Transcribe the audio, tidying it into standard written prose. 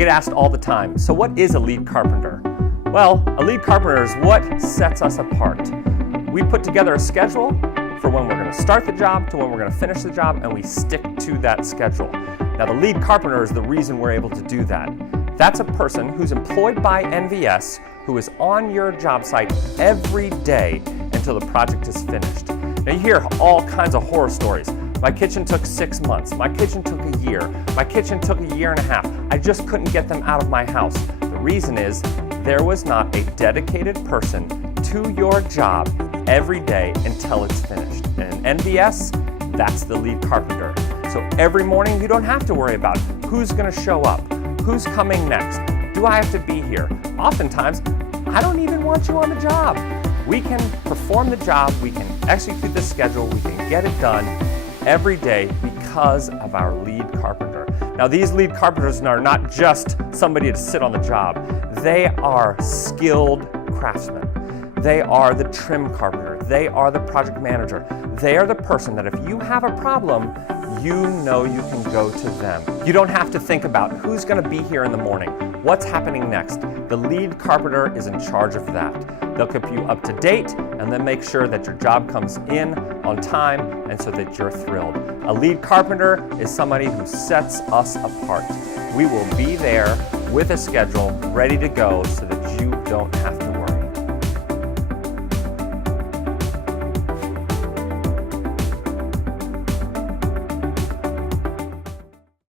get asked all the time, so what is a lead carpenter? Well, a lead carpenter is what sets us apart. We put together a schedule for when we're going to start the job to when we're going to finish the job, and we stick to that schedule. Now, the lead carpenter is the reason we're able to do that. That's a person who's employed by NVS, who is on your job site every day until the project is finished. Now, you hear all kinds of horror stories. My kitchen took 6 months. My kitchen took a year. My kitchen took a year and a half. I just couldn't get them out of my house. The reason is there was not a dedicated person to your job every day until it's finished. And in NVS, that's the lead carpenter. So every morning you don't have to worry about who's going to show up, who's coming next, do I have to be here? Oftentimes, I don't even want you on the job. We can perform the job, we can execute the schedule, we can get it done every day because of our lead carpenter. Now, these lead carpenters are not just somebody to sit on the job. They are skilled craftsmen. They are the trim carpenter. They are the project manager. They are the person that if you have a problem, you know you can go to them. You don't have to think about who's going to be here in the morning, what's happening next. The lead carpenter is in charge of that. They'll keep you up to date and then make sure that your job comes in on time and so that you're thrilled. A lead carpenter is somebody who sets us apart. We will be there with a schedule ready to go so that you don't have to